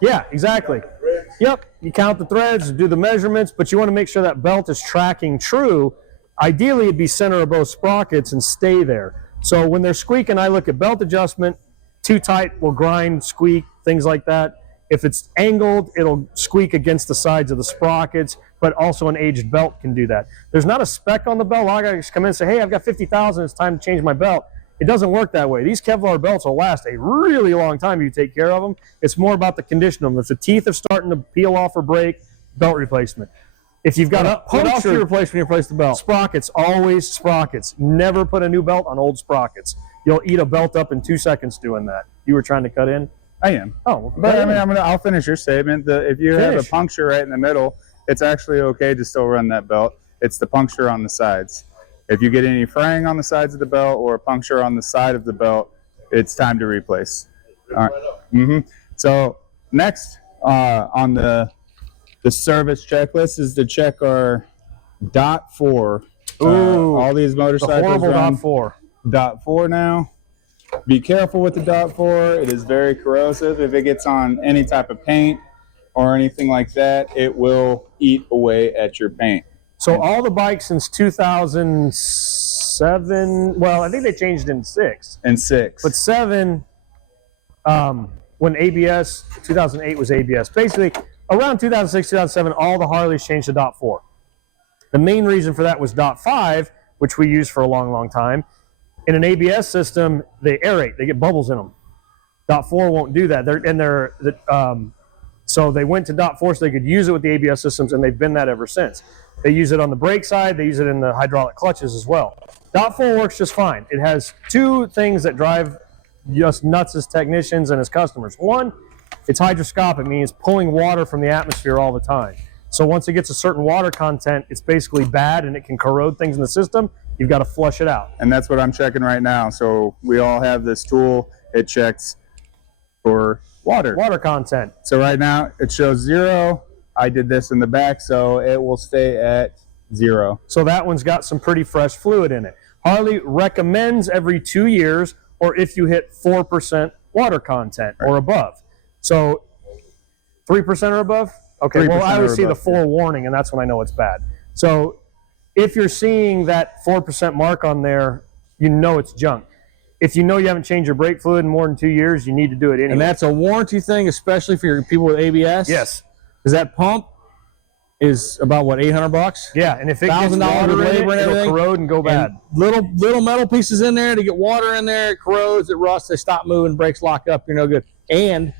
Yeah, exactly. Yep, you count the threads, do the measurements, but you want to make sure that belt is tracking true. Ideally, it'd be center of both sprockets and stay there. So when they're squeaking, I look at belt adjustment. Too tight will grind, squeak, things like that. If it's angled, it'll squeak against the sides of the sprockets, but also an aged belt can do that. There's not a spec on the belt. I got to come in and say, hey, I've got 50,000, it's time to change my belt. It doesn't work that way. These Kevlar belts will last a really long time if you take care of them. It's more about the condition of them. If the teeth are starting to peel off or break, belt replacement. If you've got a puncture, what else do you replace when you replace the belt? Sprockets, always sprockets. Never put a new belt on old sprockets. You'll eat a belt up in 2 seconds doing that. You were trying to cut in? I am. Oh, but I mean, I'll finish your statement. If you have a puncture right in the middle, it's actually okay to still run that belt. It's the puncture on the sides. If you get any fraying on the sides of the belt or a puncture on the side of the belt, it's time to replace. All right. So next on the service checklist is to check our .4. All these motorcycles the horrible run .4. .4 now. Be careful with the .4. It is very corrosive. If it gets on any type of paint or anything like that, it will eat away at your paint. So all the bikes since 2007, well, I think they changed in 6. In 6. But 7, when ABS, 2008 was ABS. Basically, around 2006, 2007, all the Harleys changed to .4. The main reason for that was .5, which we used for a long, long time. In an ABS system, they aerate. They get bubbles in them. .4 won't do that. So they went to .4 so they could use it with the ABS systems, and they've been that ever since. They use it on the brake side. They use it in the hydraulic clutches as well. .4 works just fine. It has 2 things that drive us nuts as technicians and as customers. One, it's hydroscopic, meaning it's pulling water from the atmosphere all the time. So once it gets a certain water content, it's basically bad and it can corrode things in the system. You've got to flush it out. And that's what I'm checking right now. So we all have this tool. It checks for water content. So right now it shows 0. I did this in the back, so it will stay at 0. So that one's got some pretty fresh fluid in it. Harley recommends every 2 years, or if you hit 4% water content or above. So 3% or above? Okay, well, I always see the 4 warning, and that's when I know it's bad. So if you're seeing that 4% mark on there, you know it's junk. If you know you haven't changed your brake fluid in more than 2 years, you need to do it anyway. And that's a warranty thing, especially for your people with ABS? Yes. Because that pump is about, what, $800? Yeah, and if it gets water with labor in it, it'll corrode and go bad. And little metal pieces in there to get water in there, it corrodes, it rusts, they stop moving, brakes lock up, you're no good. And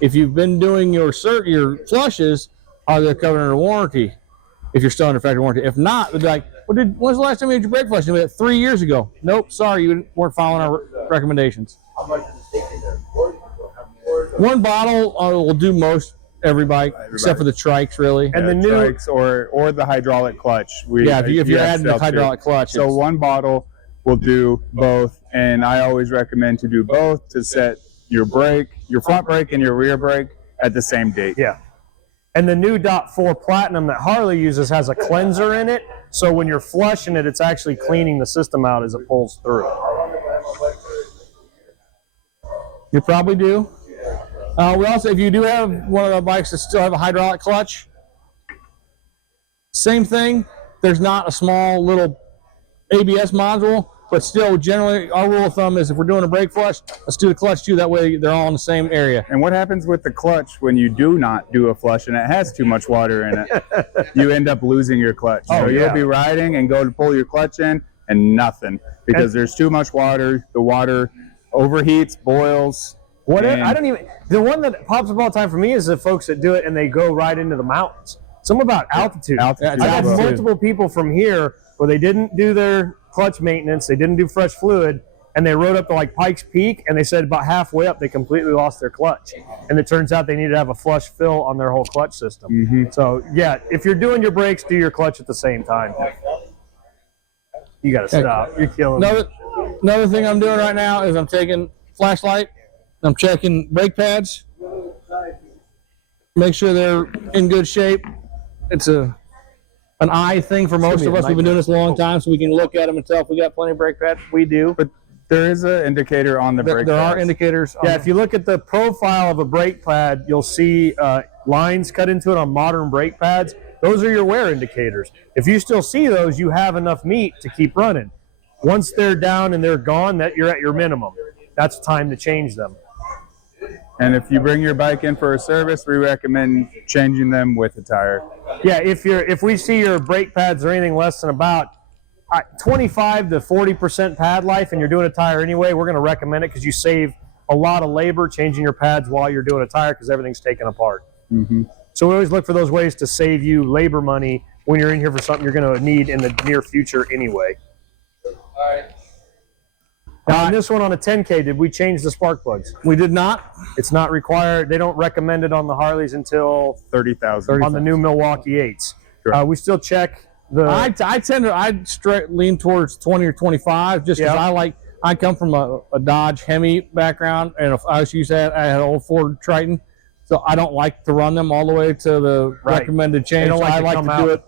if you've been doing your flushes, are they covered under warranty? If you're still under factory warranty. If not, they'd be like, when's the last time you had your brake flush? 3 years ago. Nope, sorry, you weren't following our recommendations. One bottle will do most every bike, except for the trikes, really. And the new trikes or the hydraulic clutch. If you're adding the hydraulic clutch. So one bottle will do both, and I always recommend to do both to set your brake, your front brake and your rear brake at the same date. Yeah. And the new .4 Platinum that Harley uses has a cleanser in it, so when you're flushing it, it's actually cleaning the system out as it pulls through. You probably do. We also, if you do have one of the bikes that still have a hydraulic clutch, same thing. There's not a small little ABS module, but still, generally, our rule of thumb is if we're doing a brake flush, let's do the clutch too. That way, they're all in the same area. And what happens with the clutch when you do not do a flush and it has too much water in it? You end up losing your clutch. So you'll be riding and go to pull your clutch in and nothing because there's too much water. The water overheats, boils. I don't even. The one that pops up all the time for me is the folks that do it and they go right into the mountains. Something about altitude. I've had multiple people from here where they didn't do their clutch maintenance, they didn't do fresh fluid, and they rode up to like Pikes Peak, and they said about halfway up they completely lost their clutch, and it turns out they needed to have a flush fill on their whole clutch system. So yeah, if you're doing your brakes, do your clutch at the same time. You got to stop. You're killing me. Another thing I'm doing right now is I'm taking flashlight. I'm checking brake pads, make sure they're in good shape. It's an eye thing for most of us. We've been doing this a long time, so we can look at them and tell if we got plenty of brake pads. We do. But There is an indicator on the brake There pads. are indicators. Yeah, if you look at the profile of a brake pad, you'll see lines cut into it on modern brake pads. Those are your wear indicators. If you still see those, you have enough meat to keep running. Once they're down and they're gone, that you're at your minimum. That's time to change them. And if you bring your bike in for a service, we recommend changing them with a tire. Yeah, if we see your brake pads are anything less than about 25 to 40% pad life and you're doing a tire anyway, we're going to recommend it because you save a lot of labor changing your pads while you're doing a tire because everything's taken apart. Mm-hmm. So we always look for those ways to save you labor money when you're in here for something you're going to need in the near future anyway. All right. Now, on this one on a 10K, did we change the spark plugs? We did not. It's not required. They don't recommend it on the Harleys until 30,000. on the new Milwaukee 8s. Sure. We still check the... I tend to lean towards 20 or 25 just because I come from a Dodge Hemi background, and if I used to I had an old Ford Triton, so I don't like to run them all the way to the recommended change. Don't like I to like come to out. do it.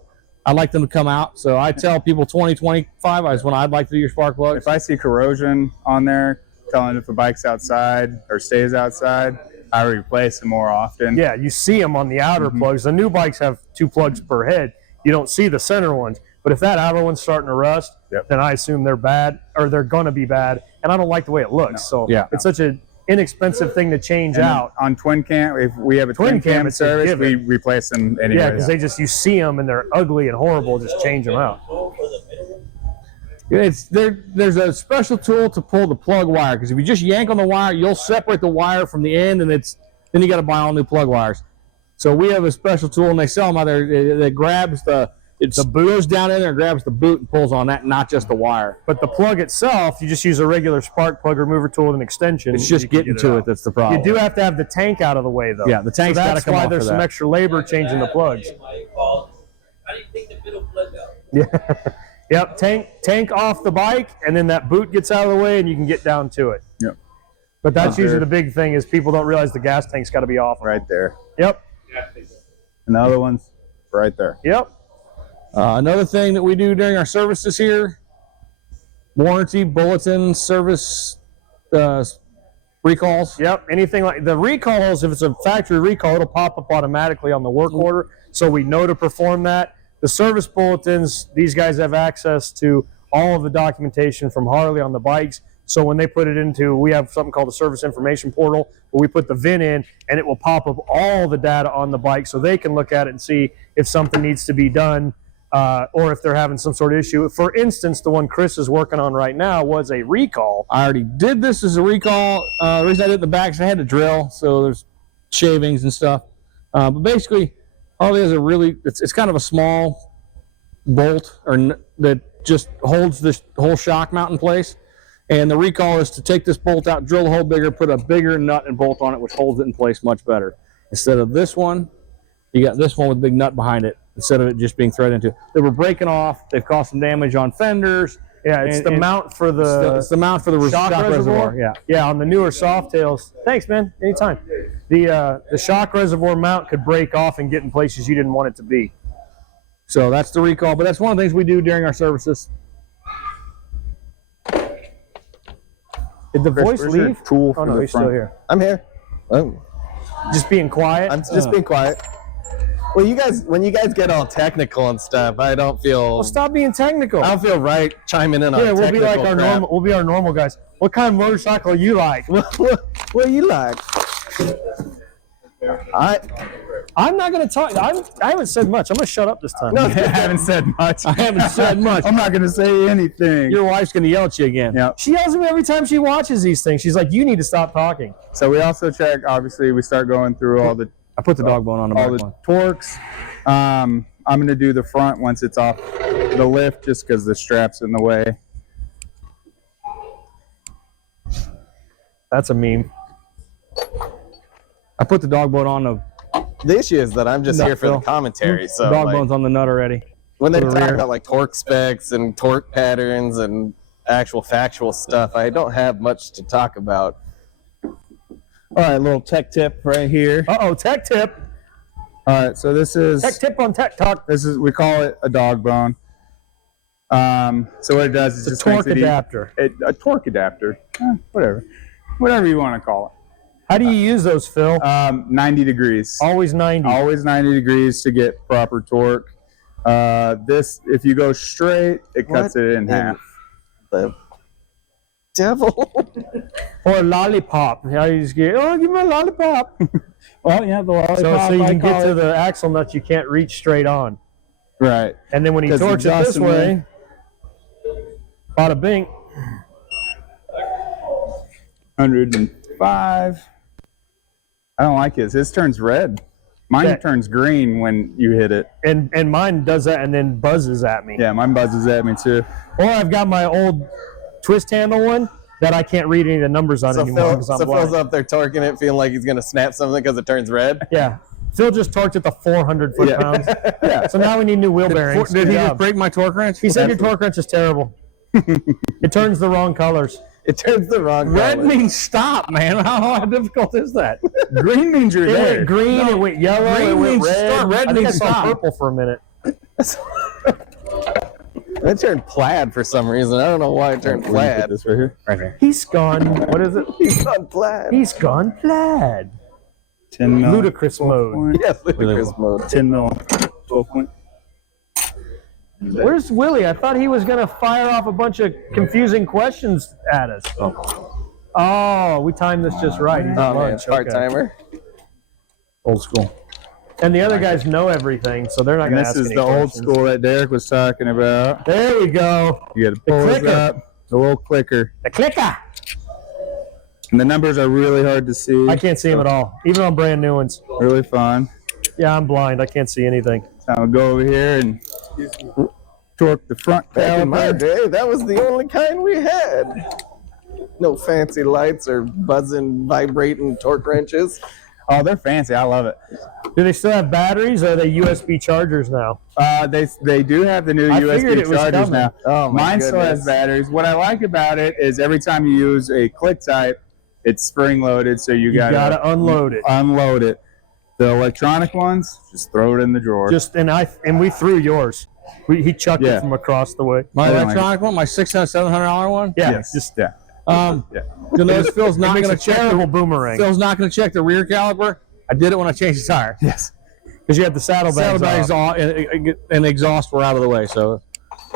I like them to come out, so I tell people 20, 25 is when I'd like to do your spark plugs. If I see corrosion on there, telling if the bike's outside or stays outside, I replace them more often. Yeah, you see them on the outer plugs. The new bikes have 2 plugs per head. You don't see the center ones. But if that outer one's starting to rust, then I assume they're bad, or they're going to be bad. And I don't like the way it looks. It's such an inexpensive thing to change out. On twin cam, if we have a twin cam it's a service, given. we replace them anyway. Yeah, because you see them and they're ugly and horrible. Just change them out. There's a special tool to pull the plug wire, because if you just yank on the wire, you'll separate the wire from the end, and then you got to buy all new plug wires. So we have a special tool, and they sell them out there that grabs the boot, goes down in there and grabs the boot and pulls on that, not just the wire. But the plug itself, you just use a regular spark plug remover tool with an extension. It's just getting to it that's the problem. You do have to have the tank out of the way, though. Yeah, the tank's got to come That's why off there's for some that. extra labor changing the plugs. How do you take the middle plug out? Yeah. Yep. Tank off the bike, and then that boot gets out of the way, and you can get down to it. Yep. But that's usually the big thing is people don't realize the gas tank's got to be off. Right there. Yep. And the other one's right there. Yep. Another thing that we do during our services here, warranty, bulletins, service recalls. Yep. Anything like the recalls, if it's a factory recall, it'll pop up automatically on the work order, so we know to perform that. The service bulletins, these guys have access to all of the documentation from Harley on the bikes. So when they put it into, we have something called the service information portal where we put the VIN in and it will pop up all the data on the bike so they can look at it and see if something needs to be done or if they're having some sort of issue. For instance, the one Chris is working on right now was a recall. I already did this as a recall. The reason I did it in the back is I had to drill, so there's shavings and stuff. But basically, Harley has it's kind of a small bolt that just holds this whole shock mount in place. And the recall is to take this bolt out, drill the hole bigger, put a bigger nut and bolt on it, which holds it in place much better. Instead of this one, you got this one with a big nut behind it, instead of it just being threaded into. They were breaking off. They've caused some damage on fenders. Yeah, it's the mount for the it's the mount for the shock reservoir. Yeah. Yeah, on the newer Softails. Thanks, man. Anytime. The shock reservoir mount could break off and get in places you didn't want it to be. So that's the recall, but that's one of the things we do during our services. Did the voice where's your leave? tool Oh for no, the he's still front? here. I'm here. Oh, Just being quiet. I'm just being quiet. Well, when you guys get all technical and stuff, I don't feel. Well, stop being technical. I don't feel right chiming in on. Yeah, we'll be like technical our crap. normal. We'll be our normal guys. What kind of motorcycle you like? What do you like? I'm not going to talk. I haven't said much. I'm going to shut up this time. I haven't said much. I haven't said much. I'm not going to say anything. Your wife's going to yell at you again. Yeah. She yells at me every time she watches these things. She's like, "You need to stop talking." So we also check. Obviously, we start going through all the I put the dog bone on the all back the one. torques. I'm going to do the front once it's off the lift, just because the strap's in the way. That's a meme. I put the dog bone on the The issue is that I'm just here for the Phil. commentary. So dog like, bone's on the nut already. when they for the talk rear. about like torque specs and torque patterns and actual factual stuff, I don't have much to talk about. All right, little tech tip right here. Uh-oh, tech tip. All right, so this is Tech tip on Tech Talk. we call it a dog bone. So what it does is It's just a torque makes it adapter. a torque adapter. Whatever you want to call it. How do you use those, Phil? 90 degrees. Always 90. Always 90 degrees to get proper torque. This, if you go straight, it cuts it in half. The devil. Or a lollipop. How you just get, give me a lollipop. Well, yeah, the lollipop. So you I can get call to it. the axle nuts, you can't reach straight on. Right. And then when he 'Cause torques it this adjusting way, bada bing. 105. I don't like his. His turns red. Mine Yeah. turns green when you hit it. And mine does that and then buzzes at me. Yeah, mine buzzes at me too. Or I've got my old twist handle one that I can't read any of the numbers on So anymore because I'm blind. Phil's up there torquing it, feeling like he's gonna snap something because it turns red. Yeah. Phil just torqued it to 400 foot-pounds. Yeah. So now we need new wheel bearings. Did he Good just job. break my torque wrench? He said your torque wrench is terrible. It turns the wrong colors. It turns the wrong Red color. means stop, man. How difficult is that? Green means you're It there. went green, it went yellow, Green it went means red. start, red I think I means saw stop. purple for a minute. It turned plaid for some reason. I don't know why it turned plaid. This right here. Right here. He's gone, what is it? He's on plaid. He's gone plaid. 10 mil. Ludicrous mode. Yes, ludicrous mode. 10 mil. 12 point. Where's Willie? I thought he was going to fire off a bunch of confusing questions at us. Oh, we timed this just right. He's at Oh man, lunch. part Okay. timer. Old school. And the other guys know everything, so they're not And going to this ask is any the old questions. school that Derek was talking about. There we go. You got to pull clicker. it up. The little clicker. The clicker. And the numbers are really hard to see. I can't see them at all, even on brand new ones. Really fun. Yeah, I'm blind. I can't see anything. So I'll go over here and torque the front Back in my caliper. day, that was the only kind we had. No fancy lights or buzzing, vibrating torque wrenches. Oh, they're fancy. I love it. Do they still have batteries, or are they USB chargers now? They do have the new I figured USB it was chargers coming. now. Oh, my Mine still has goodness. batteries. What I like about it is every time you use a click type, it's spring loaded, so you You gotta unload it. unload it. The electronic ones, just throw it in the drawer. And we threw yours. He chucked Yeah. it from across the way. My I don't like electronic one, my $600, $700 one. Yeah, Yes. just yeah. Yeah. You notice Phil's not makes going a to check. terrible boomerang Phil's not going to check the rear caliper. I did it when I changed the tire. Yes. because you had the saddlebags Saddlebags off. all and the exhaust were out of the way, so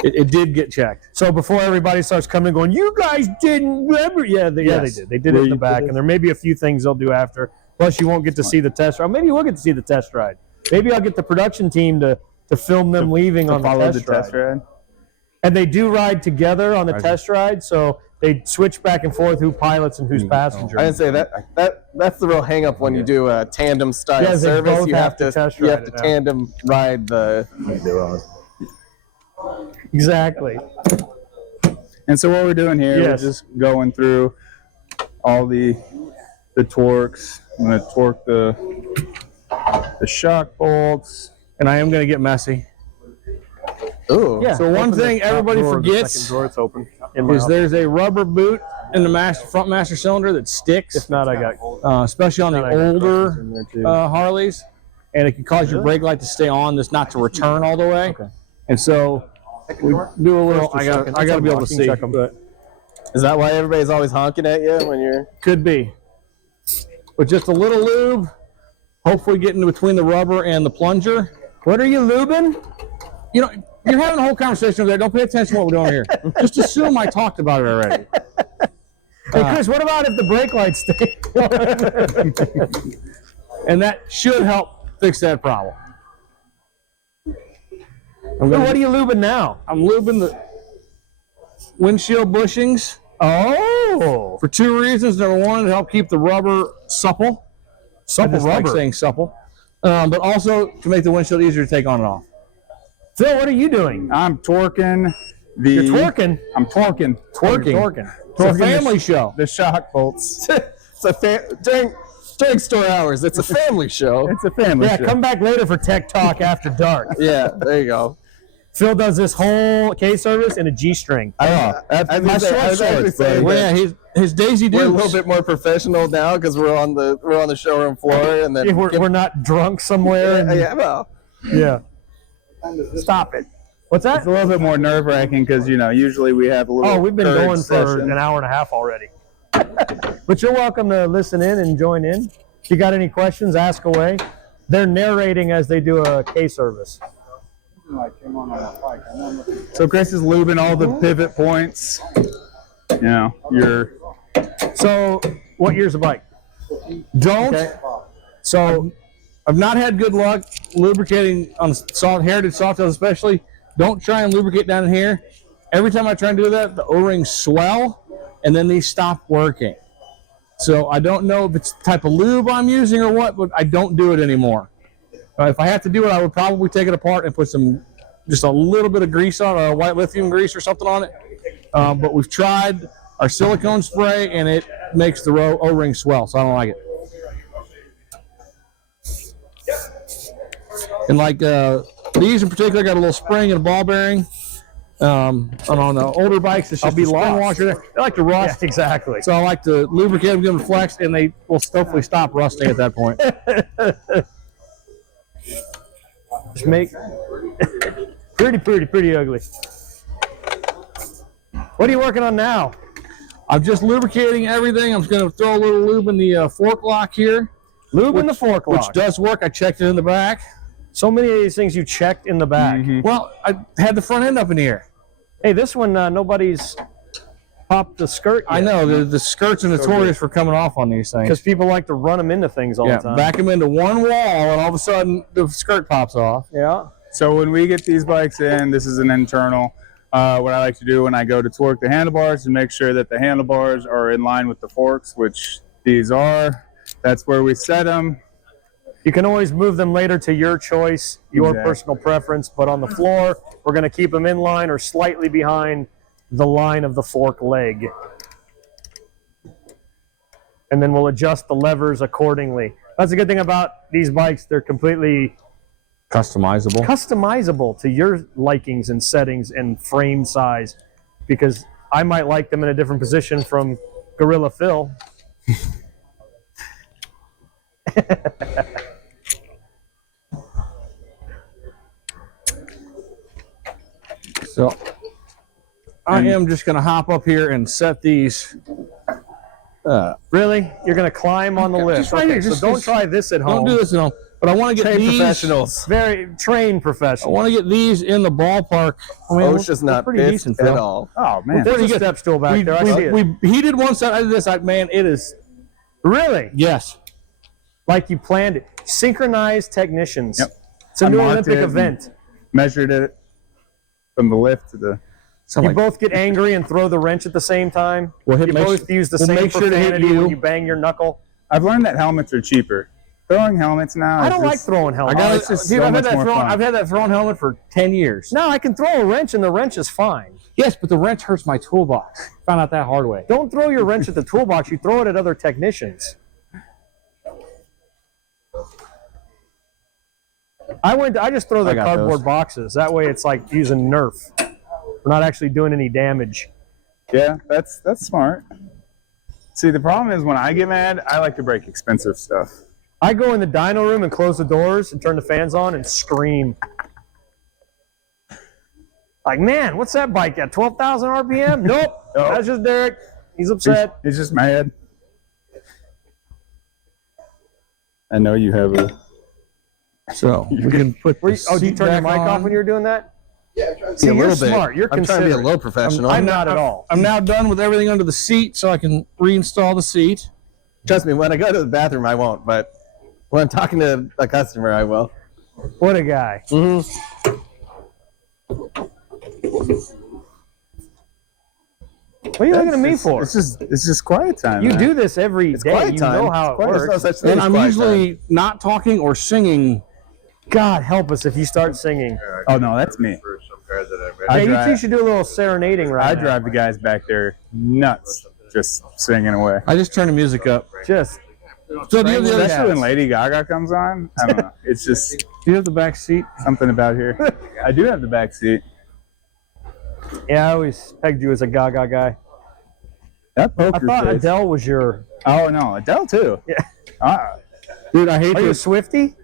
it did get checked. So before everybody starts coming and going, you guys didn't remember. Yeah, they Yes. did. They did it in the back, and there may be a few things they'll do after. Plus, you won't get to see the test ride. Maybe we'll get to see the test ride. Maybe I'll get the production team to film them leaving on Follow the the test ride. test ride. And they do ride together on the test ride, so they switch back and forth who pilots and who's passenger. I didn't say that's the real hang up when you do a tandem style Yeah, they service. both You have have to to test you ride have to it out. tandem ride the. Exactly. And so what we're doing here, Yes. we're just going through all the torques. I'm going to torque the shock bolts. And I am going to get messy. Ooh. Yeah. So one Open the thing top everybody drawer, the forgets second drawer, it's open. In my Is office. there's a rubber boot in the front master cylinder that sticks, If not, I got. especially on the I got older questions in there, too. Harleys, and it can cause your brake light to stay on, this not to return all the way. Okay. And so we do a little. I got to be able to see. Check 'em. But Is that why everybody's always honking at you when you're? could be. But just a little lube, hopefully getting between the rubber and the plunger. What are you lubing? You know, you're having a whole conversation over there. Don't pay attention to what we're doing here. Just assume I talked about it already. Hey, Chris, what about if the brake lights stay? And that should help fix that problem. What are you lubing now? I'm lubing the windshield bushings Oh, for two reasons. Number one, to help keep the rubber supple. supple I just like rubber. saying supple. But also to make the windshield easier to take on and off. Phil, what are you doing? I'm torquing the. You're twerking. I'm torquing. Twerking. Twerking. It's a family show. The shock bolts. It's a during store hours. It's a family show. It's a family Yeah, show. come back later for Tech Talk after dark. Yeah, there you go. Phil does this whole K-service in a G-string. That's I my was short actually shorts, saying buddy. Well, yeah, his Daisy We're a Dukes. little bit more professional now because we're on the showroom floor and then We're not drunk somewhere. And, yeah, well, yeah. Stop it. What's It's that? a little bit more nerve-wracking because, you know, usually we have a little. Oh, we've been third going session. for an hour and a half already. But you're welcome to listen in and join in. If you got any questions, ask away. They're narrating as they do a K-service. So Chris is lubing all the pivot points. You know, you're. So, what year's the bike? Don't. Okay. So, I've not had good luck lubricating on heritage softails, especially. Don't try and lubricate down in here. Every time I try and do that, the O-rings swell, and then they stop working. So I don't know if it's the type of lube I'm using or what, but I don't do it anymore. If I have to do it, I would probably take it apart and put just a little bit of grease on it, or white lithium grease or something on it. But we've tried our silicone spray, and it makes the O-ring swell, so I don't like it. And like these in particular, got a little spring and a ball bearing. And on the older bikes, it's just a spring washer there. They like to rust. yeah, exactly. So I like to lubricate them, give them flex, and they will hopefully stop rusting at that point. Just make pretty ugly. What are you working on now? I'm just lubricating everything. I'm just going to throw a little lube in the fork lock here. Lube in the fork lock. Which does work. I checked it in the back. So many of these things you checked in the back. Mm-hmm. Well, I had the front end up in the air. Hey, this one, nobody's popped the skirt yet. I know. The skirts are notorious for coming off on these things. Because people like to run them into things all the time. Back them into one wall, and all of a sudden, the skirt pops off. Yeah. So when we get these bikes in, this is an internal. What I like to do when I go to torque the handlebars is make sure that the handlebars are in line with the forks, which these are. That's where we set them. You can always move them later to your choice, your Exactly. personal preference, but on the floor, we're going to keep them in line or slightly behind the line of the fork leg. And then we'll adjust the levers accordingly. That's the good thing about these bikes. They're completely customizable to your likings and settings and frame size, because I might like them in a different position from Gorilla Phil. So I am just going to hop up here and set these. Really? You're going to climb on the lift? just right Okay, here, so just- don't just- try this at home. Don't do this at home. But I want to get Trained these. professionals. Very trained I professional. want to get these in the ballpark. I mean, OSHA's not pretty pissed decent, at Phil. all. Oh man, There's a good. step stool back there. I see it. We heated one side. I did this. Man, it is. Really? Yes. Like you planned it. Synchronized technicians. Yep. It's a new Unlocked Olympic it and event. measured it from the lift to the. So You like, both get angry and throw the wrench at the same time. We'll hit- You make both su- use the we'll same make sure to hit profanity you. when you bang your knuckle. I've learned that helmets are cheaper. Throwing helmets now. I is don't like just- throwing I helmets. got it's just dude, so I've had much that more thrown. fun. I've had that thrown helmet for 10 years. No, I can throw a wrench and the wrench is fine. Yes, but the wrench hurts my toolbox. Found out that hard way. Don't throw your wrench at the toolbox. You throw it at other technicians. I just throw the I got cardboard those. boxes. That way it's like using Nerf. We're not actually doing any damage. Yeah, that's smart. See, the problem is when I get mad, I like to break expensive stuff. I go in the dyno room and close the doors and turn the fans on and scream. Like, man, what's that bike at? 12,000 RPM? Nope. That's just Derek. He's upset. He's just mad. I know you have a. So we can put. Were you, the oh, did you seat turn your back mic off on. when you were doing that? Yeah, I'm trying to See, a you're little bit. smart. You're I'm trying to be a considerate. little professional. I'm not at all. I'm now done with everything under the seat, so I can reinstall the seat. Trust me, when I go to the bathroom, I won't. But when I'm talking to a customer, I will. What a guy. What are you looking at me for? It's just quiet time. You man. do this every day. quiet You time. know how It's it quiet. There's no works. such thing And as I'm quiet usually not talking or singing. God help us if you start singing. Oh no, that's me. for some cars that I read. I Yeah, you drive- two should do a little serenading right I now. drive the guys back there nuts, just singing away. I just turn the music up. Just So do you have the other? Especially when Lady Gaga comes on. I don't know. It's just Do you have the back seat? something about here. I do have the back seat. yeah, I always pegged you as a Gaga guy. That I poker thought face. Adele was your. Oh no, Adele too. Yeah. Ah, Dude, I hate Are you a to. Swiftie?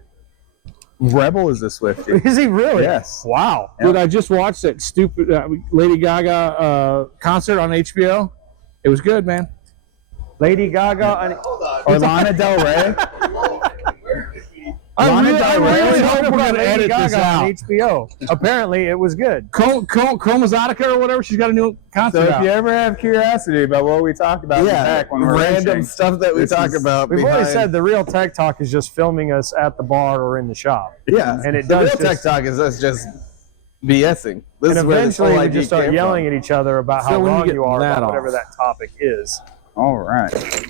Rebel is a Swifty. Is he really? Yes. Wow. Dude, I just watched that stupid Lady Gaga concert on HBO. It was good, man. Lady Gaga Or Lana Del Rey. I Del Rey. really hope we're gonna Lady edit this Gaga out. on HBO. Apparently, it was good. Chromozotica or whatever. She's got a new concert So if out. you ever have curiosity about what we talk about in the back when we're random racing, stuff that we this talk is- about. We've already behind- said the real Tech Talk is just filming us at the bar or in the shop. Yeah, And it the does real tech just- talk is us just BSing. This And is where this eventually, whole we idea just start came yelling from. at each other about So how when you wrong get you are that about whatever off. that topic is. all right.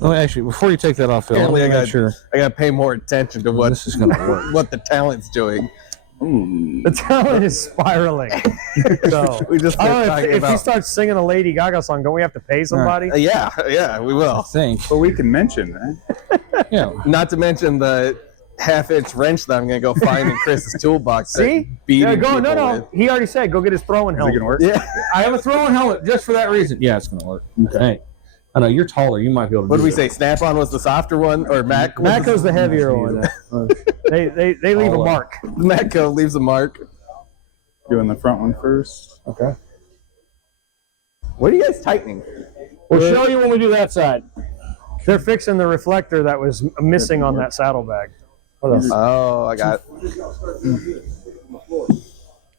Well, actually, before you take that off, Phil, Apparently, let me I make sure gotta pay more attention to what this is going to work. what the talent's doing. The talent is spiraling. So, We just I don't kept know, talking if he about. starts singing a Lady Gaga song, don't we have to pay somebody? Yeah, we I will. think. But we can mention that. Yeah. Not to mention the half-inch wrench that I'm gonna go find in Chris's toolbox. that See? beating Yeah, go. people No. with. He already said, go get his throwing Is it helmet. gonna work? Yeah. I have a throwing helmet just for that reason. Yeah, it's going to work. Okay. I know you're taller. You might be able to. What did do we that. say? Snap-on was the softer one, or Mac? Matco's the heavier one. They leave a I'll, mark. Matco leaves a mark. Doing the front one first. Okay. What are you guys tightening? We'll show you when we do that side. They're fixing the reflector that was missing on that saddlebag. Oh, I got.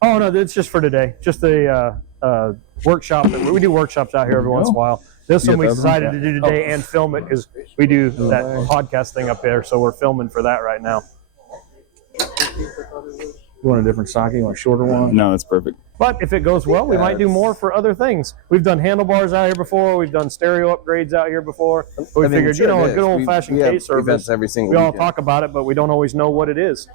Oh no, it's just for today. Just the workshop. We do workshops out here every once in a while. This one we decided to do today and film it because we do that podcast thing up there, so we're filming for that right now. You want a different socket? You want a shorter one? No, that's perfect. But if it goes well, we might do more for other things. We've done handlebars out here before. We've done stereo upgrades out here before. But we figured, sure a it good is. old-fashioned We have case service. events every single We all weekend. talk about it, but we don't always know what it is.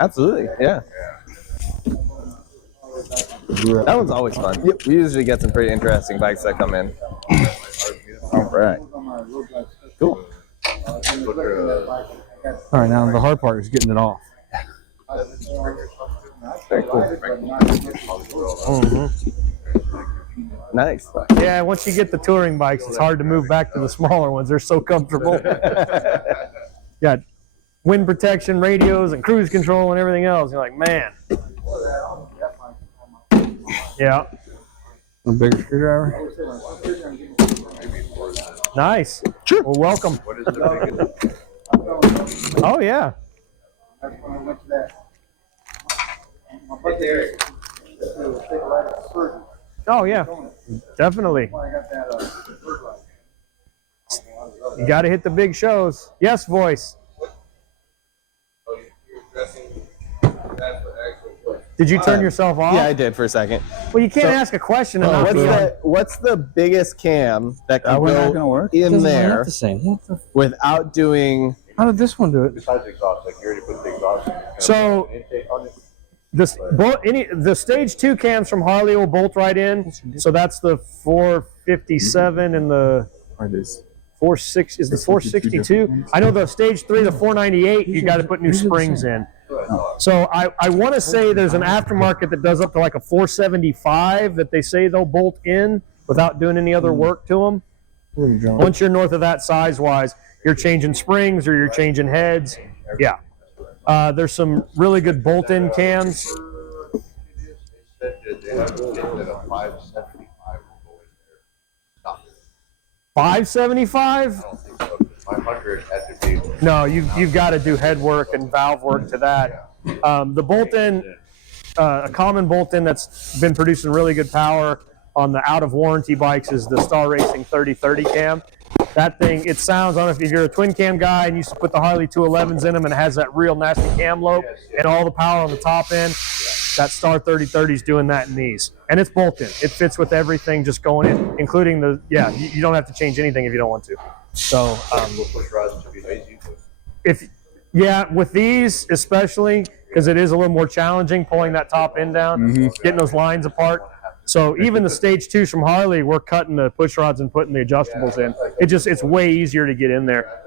Absolutely, yeah. That one's always fun. We usually get some pretty interesting bikes that come in. All right. Cool. All right, now the hard part is getting it off. Very cool. Nice. Yeah, once you get the touring bikes, it's hard to move back to the smaller ones. They're so comfortable. Got wind protection, radios, and cruise control and everything else. You're like, man. Yeah. A bigger screwdriver. Nice. Sure. Well, welcome. Oh, yeah. Oh, yeah. Definitely. You got to hit the big shows. Yes, voice. Did you turn yourself off? Yeah, I did for a second. Well, you can't ask a question and not be on. What's the biggest cam that can We're not go gonna work. in there the same. What the? without doing? How did this one do it? So the stage 2 cams from Harley will bolt right in. So that's the 457 and the 460 is the 462. I know the stage 3, the 498. You got to put new springs in. So I want to say there's an aftermarket that does up to like a 475 that they say they'll bolt in without doing any other work to them. Once you're north of that size-wise, you're changing springs or you're changing heads. Yeah. There's some really good bolt-in cams. $575? No, you've got to do head work and valve work to that. The bolt-in, a common bolt-in that's been producing really good power on the out-of-warranty bikes is the Star Racing 3030 cam. That thing, it sounds, I don't know if you're a twin cam guy and used to put the Harley 211s in them and it has that real nasty cam lobe and all the power on the top end. That Star 3030 is doing that in these. And it's bolt-in. It fits with everything just going in, including the, you don't have to change anything if you don't want to. So, with these especially, because it is a little more challenging pulling that top end down, getting those lines apart. So even the stage 2s from Harley, we're cutting the push rods and putting the adjustables in. It's way easier to get in there.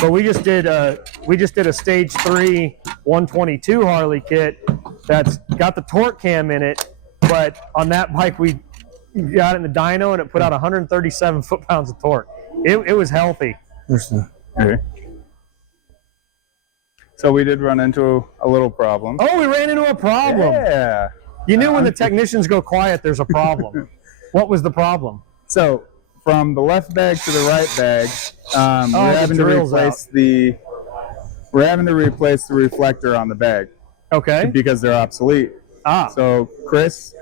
But we just did a stage 3 122 Harley kit that's got the torque cam in it, but on that bike we got it in the dyno, and it put out 137 foot-pounds of torque. It was healthy. Interesting. Okay. So we did run into a little problem. Oh, we ran into a problem. Yeah. You knew when the technicians go quiet, there's a problem. What was the problem? So from the left bag to the right bag, we're having to replace the reflector on the bag. Okay. Because they're obsolete. Ah. So Chris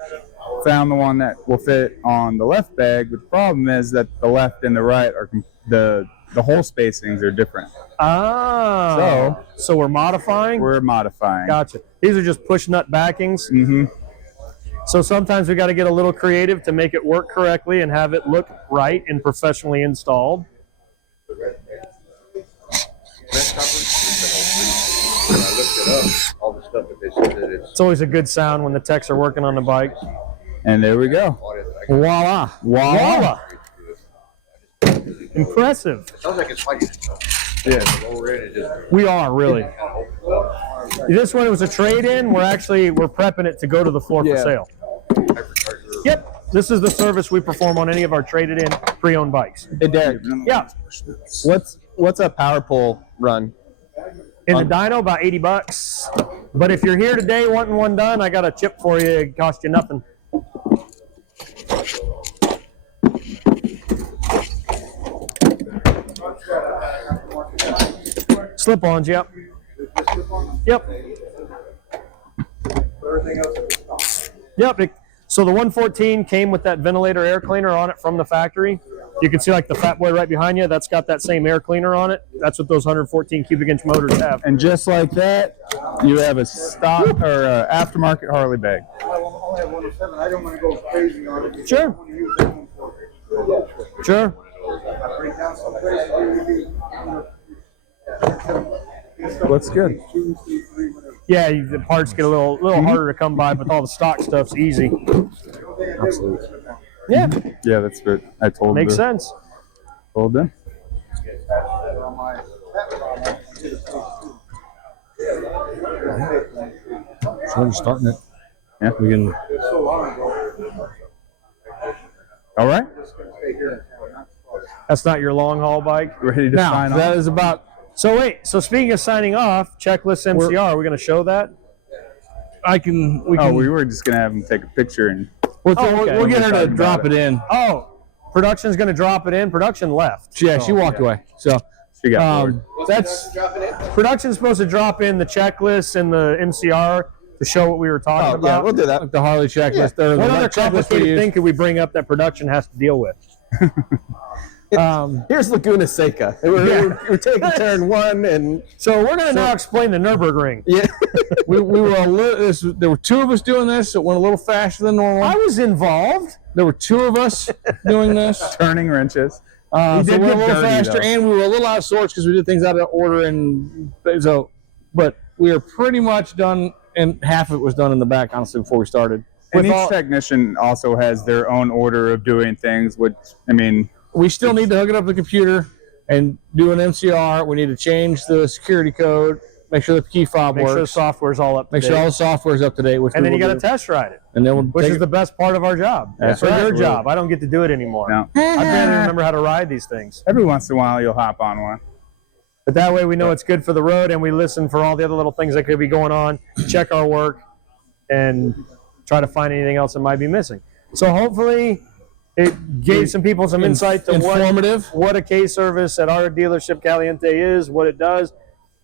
found the one that will fit on the left bag. But the problem is that the left and the right are the hole spacings are different. Ah. So we're modifying? We're modifying. Gotcha. These are just push nut backings. Mm-hmm. So sometimes we got to get a little creative to make it work correctly and have it look right and professionally installed. It's always a good sound when the techs are working on the bike. And there we go. Voila. Voila. Impressive. Sounds like it's fighting. Yeah, we're in it. Just We are, really. This one was a trade-in. We're prepping it to go to the floor for sale. Yep. This is the service we perform on any of our traded-in pre-owned bikes. Hey, Derek. Yeah. What's a power pole run? In the dyno, about $80. But if you're here today wanting one done, I got a chip for you. It cost you nothing. Slip-ons, yep. Yep. Yep. So the 114 came with that ventilator air cleaner on it from the factory. You can see like the Fat Boy right behind you. That's got that same air cleaner on it. That's what those 114 cubic inch motors have. And just like that, you have a stock or aftermarket Harley bag. I don't want to go crazy on it. Sure. Sure. Looks good. Yeah, the parts get a little harder to come by, but all the stock stuff's easy. Absolutely. Yeah. Yeah, that's good. I told Makes sense. Told them. So we're starting it. Yeah. We can. All right. That's not your long haul bike. Ready to sign Now, off? that is about. So wait, so speaking of signing off, checklist MCR, are we going to show that? We can. We were just gonna have them take a picture and. We'll okay. get her to Talking drop about it in. Oh, production's going to drop it in. Production left. Yeah, she walked away. So She got bored. That's production's supposed to drop in the checklist and the MCR to show what we were talking about. Yeah, we'll do that. like the Harley checklist. Or What the other checklist we complicated use. thing could we bring up that production has to deal with? Here's Laguna Seca. We're taking turn one, and So we're going to now explain the Nürburgring. yeah, we were a little. There were two of us doing this. It went a little faster than normal. I was involved. There were two of us doing this. Turning wrenches. So did we were a get little dirty, faster, though. and we were a little out of sorts because we did things out of order, and so. But we are pretty much done, and half of it was done in the back, honestly, before we started. And With each all- technician also has their own order of doing things, which, I mean, we still need to hook it up to the computer and do an MCR. We need to change the security code, make sure the key fob Make works, sure the software's all up to make date. sure all the software's up to date, which And we then you will got to do. test ride it, And then we'll which take is the best part of our job. That's Or right. your job. I don't get to do it anymore. no. I barely remember how to ride these things. Every once in a while, you'll hop on one. But that way we know it's good for the road, and we listen for all the other little things that could be going on, check our work, and try to find anything else that might be missing. So hopefully it gave some people some insight to informative. what a K service at our dealership Caliente is, what it does.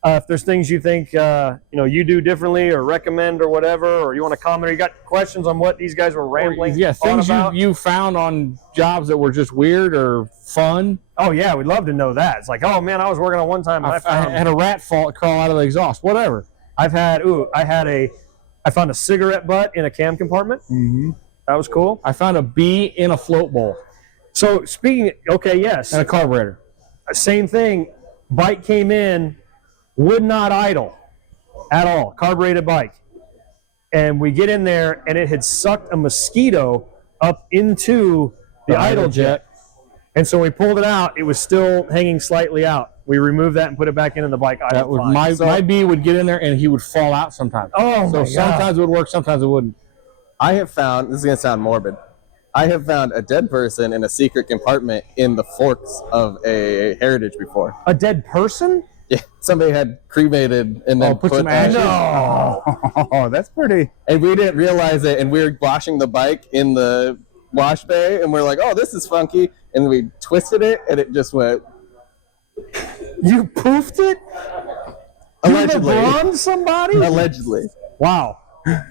If there's things you think you do differently or recommend or whatever, or you want to comment, or you got questions on what these guys were rambling Yeah, on things about. you found on jobs that were just weird or fun. Oh yeah, we'd love to know that. It's like, oh man, I was working on one time and I found had a rat crawl out of the exhaust, whatever. I found a cigarette butt in a cam compartment. Mm-hmm. That was cool. I found a bee in a float bowl So yes, and a carburetor. same thing. Bike came in, would not idle at all. Carbureted bike, and we get in there, and it had sucked a mosquito up into the idle jet. And so we pulled it out. It was still hanging slightly out. We removed that and put it back in the bike. That was my bee would get in there and he would fall out sometimes. Oh, so my sometimes God. it would work, sometimes it wouldn't. I have found, this is going to sound morbid, I have found a dead person in a secret compartment in the forks of a heritage before. A dead person? Yeah, somebody had cremated and then put some ashes? No. Oh, that's pretty. and we didn't realize it, and we were washing the bike in the wash bay, and we're like, oh, this is funky, and we twisted it, and it just went. You poofed it? Allegedly. You LeBron'd somebody? Allegedly. Wow. It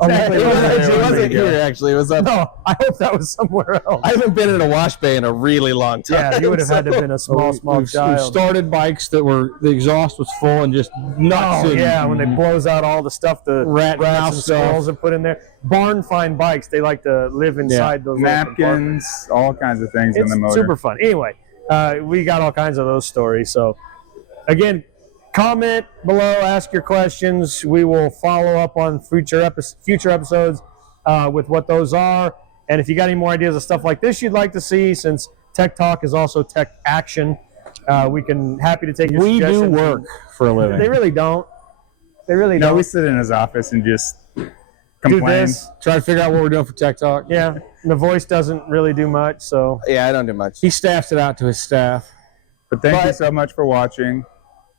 wasn't here, actually. It was up. No, I hope that was somewhere else. I haven't been in a wash bay in a really long time. Yeah, you would have had to have been a small We've child. started bikes that were the exhaust was full and just nuts. Oh, and yeah, when it blows out all the stuff the Rat rats mouse and stuff. squirrels have put in there. Barn find bikes, they like to live inside those little compartments. Napkins, all kinds of things in It's the motor. super fun. Anyway, we got all kinds of those stories. So, comment below, ask your questions. We will follow up on future episodes with what those are. And if you got any more ideas of stuff like this you'd like to see, since Tech Talk is also tech action, we can happy to take your We do suggestions. work for a living. They really don't. They really No, don't. we sit in his office and just do complain. this. Try to figure out what we're doing for Tech Talk. Yeah, the voice doesn't really do much. So Yeah, I don't do much. He staffs it out to his staff. But thank you But- so much for watching.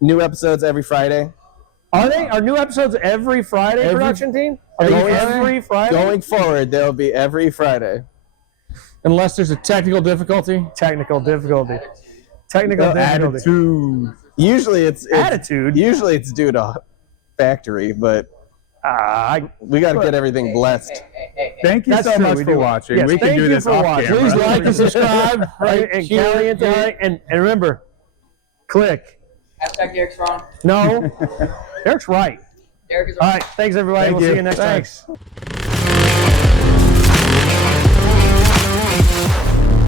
New episodes every Friday. are new episodes every Friday? Production team? Are they every Friday? Going forward, they'll be every Friday. Unless there's a technical difficulty. Technical difficulty. Technical difficulty. Attitude. Usually it's Attitude. Usually it's due to factory, but we got to get everything blessed. Thank you That's so true, much we for do. watching. Yes, We can thank do you this for off watching. camera. Please like and subscribe. Right, and Caliente, and remember, click. Hashtag Derek's wrong. No, Eric's right. Derek is All wrong. right, thanks everybody. Thank We'll you. see you next Thanks. time.